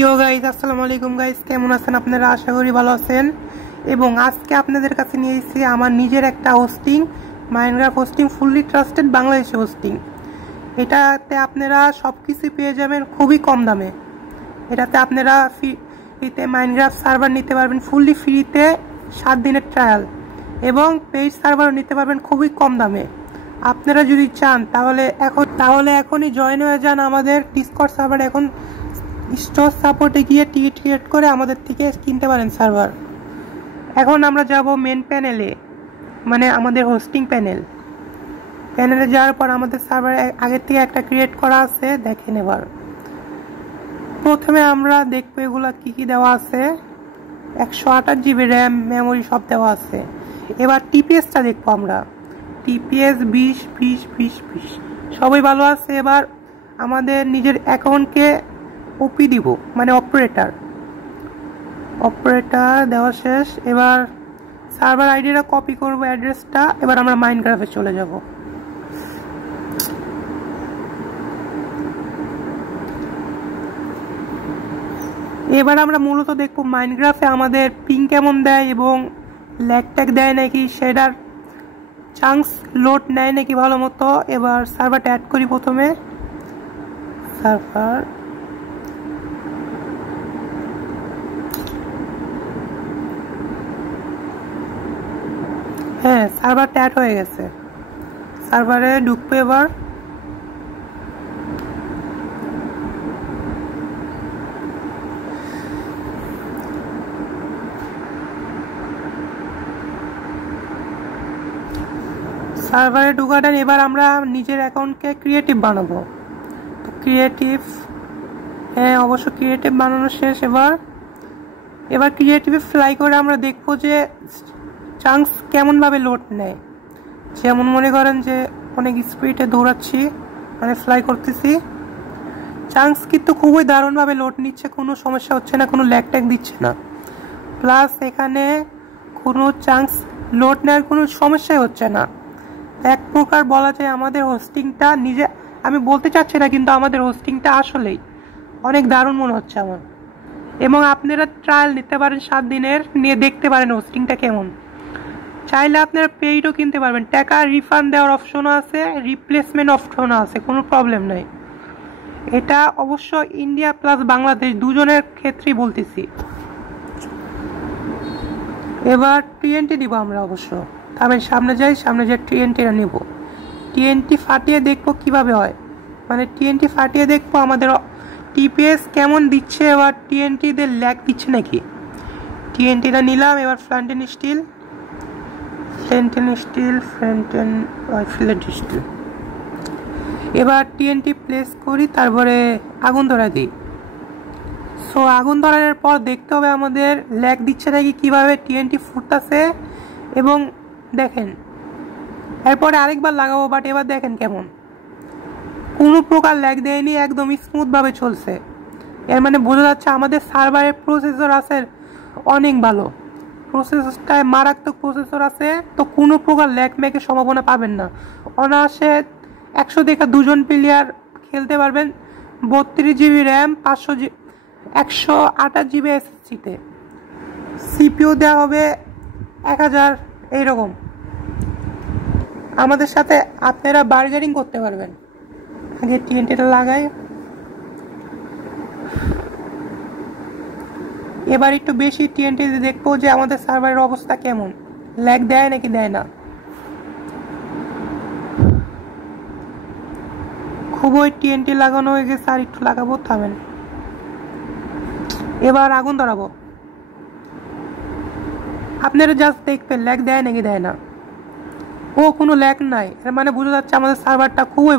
ইয়ো guys, আসসালামু আলাইকুম guys, কেমন আছেন আপনারা? আশা করি ভালো আছেন। এবং আজকে আপনাদের কাছে নিয়ে এসেছি আমার নিজের একটা hosting, Minecraft hosting, fully trusted Bangladeshi hosting. এটাতে আপনারা সব কিছু পেয়ে যাবেন খুবই কম দামে। এটাতে আপনারা ফ্রিতে মাইনক্রাফট সার্ভার নিতে পারবেন, ফুললি ফ্রিতে 7 দিনের ট্রায়াল, এবং পেইড সার্ভারও নিতে পারবেন খুবই কম দামে। আপনারা যদি চান তাহলে এখনই জয়েন হয়ে যান আমাদের ডিসকর্ড সার্ভার। এখন স্টোর সাপোর্টে গিয়ে টিকিট ক্রিয়েট করে আমাদের থেকে কিনতে পারেন সার্ভার। এখন আমরা যাব মেন প্যানেলে, মানে আমাদের হোস্টিং প্যানেলে যাওয়ার পর আমাদের সার্ভার আগের থেকে একটা ক্রিয়েট করা আছে, দেখেন। এবার প্রথমে আমরা দেখবো এগুলা কি কি দেওয়া আছে। 128 GB র্যাম, মেমোরি সব দেওয়া আছে। এবার টিপিএসটা দেখবো আমরা। টিপিএস 20 সবই ভালো আছে। এবার আমাদের নিজের অ্যাকাউন্টকে ওপি দিব, মানে অপারেটর দেওয়া শেষ। এবার সার্ভার আইডিটা কপি করব, অ্যাড্রেসটা। এবার আমরা মাইনক্রাফটে চলে যাব। এবার আমরা মূলত দেখব মাইনক্রাফটে আমাদের পিং কেমন দেয় এবং ল্যাগ ট্যাগ দেয় নাকি, সেটার চান্স লোড নেয় নাকি ভালো মতো। এবার সার্ভারটা অ্যাড করি। প্রথমে সার্ভারটা অ্যাড হয়ে গেছে। সার্ভারে ঢুকবো। এবার সার্ভারে ঢুকাটান। এবার আমরা নিজের অ্যাকাউন্টকে ক্রিয়েটিভ বানাবো। অবশ্য ক্রিয়েটিভ বানানো শেষ। এবার ক্রিয়েটিভে ফ্লাই করে আমরা দেখবো যে চান্স কেমনভাবে লোড নেয়। যেমন মনে করেন যে অনেক স্পিডে দৌড়াচ্ছি, মানে ফ্লাই করতেছি, চান্স কিন্তু খুবই দারুণভাবে লোড নিচ্ছে, কোনো সমস্যা হচ্ছে না, কোনো ল্যাগ ট্যাগ দিচ্ছে না। প্লাস এখানে কোনো চান্স লোড নেওয়ার কোনো সমস্যাই হচ্ছে না। এক প্রকার বলা যায় আমাদের হোস্টিংটা আমি বলতে চাচ্ছি না, কিন্তু আমাদের হোস্টিংটা আসলেই অনেক দারুণ মনে হচ্ছে আমার। এবং আপনারা ট্রায়াল নিতে পারেন 7 দিনের, নিয়ে দেখতে পারেন হোস্টিংটা কেমন। চাইলে আপনারা পেইডও কিনতে পারবেন, টাকা রিফান্ড দেওয়ার অপশনও আছে, রিপ্লেসমেন্ট অপশনও আছে, কোনো প্রবলেম নাই। এটা অবশ্য ইন্ডিয়া প্লাস বাংলাদেশ দুজনের ক্ষেত্রেই বলতেছি। এবার টিএনটি দিব আমরা অবশ্য। তবে সামনে যাই টিএনটিটা নিব। টিএনটি ফাটিয়ে দেখবো কিভাবে হয়, মানে টিএনটি ফাটিয়ে দেখবো আমাদের টিপিএস কেমন দিচ্ছে, এবার টিএনটিদের ল্যাগ দিচ্ছে নাকি। টিএনটিটা নিলাম। এবার ফ্ল্যান্টেন স্টিল, এবার টিএনটি প্লেস করি, তারপরে আগুন ধরা দিই। সো আগুন ধরানোর পর দেখতে হবে আমাদের ল্যাগ দিচ্ছে নাকি, কিভাবে টিএনটি ফুটতেছে। এবং দেখেন, এরপরে আরেকবার লাগাবো, বাট এবার দেখেন কেমন, কোনো প্রকার ল্যাগ দেয়নি, একদম স্মুথভাবে চলছে। এর মানে বোঝা যাচ্ছে আমাদের সার্ভারের প্রসেসর আছে অনেক ভালো, প্রসেসরটায় মারাত্মক প্রসেসর আছে, তো কোনো প্রকার ল্যাগ ম্যাগের সম্ভাবনা পাবেন না। অনায়াসে 100 থেকে 2 প্লেয়ার খেলতে পারবেন। 32 GB র্যাম, 128 GB SSD-তে, সিপিইউ দেওয়া হবে 1000, এইরকম। আমাদের সাথে আপনারা বার্গেনিং করতে পারবেন। আগে টিএনটিটা লাগাই। এবার একটু বেশি টিএনটি দেখবো যে আমাদের সার্ভারের অবস্থা কেমন, ল্যাগ দেয় নাকি দেয় না। খুবই টিএনটি লাগানো হয়ে গেছে, আর একটু লাগাবো, থামেন। এবার আগুন ধরাবো। আপনারা জাস্ট দেখবেন ল্যাগ দেয় নাকি দেয় না। কোনো ল্যাগ নাই, এর মানে বোঝা যাচ্ছে আমাদের সার্ভারটা খুবই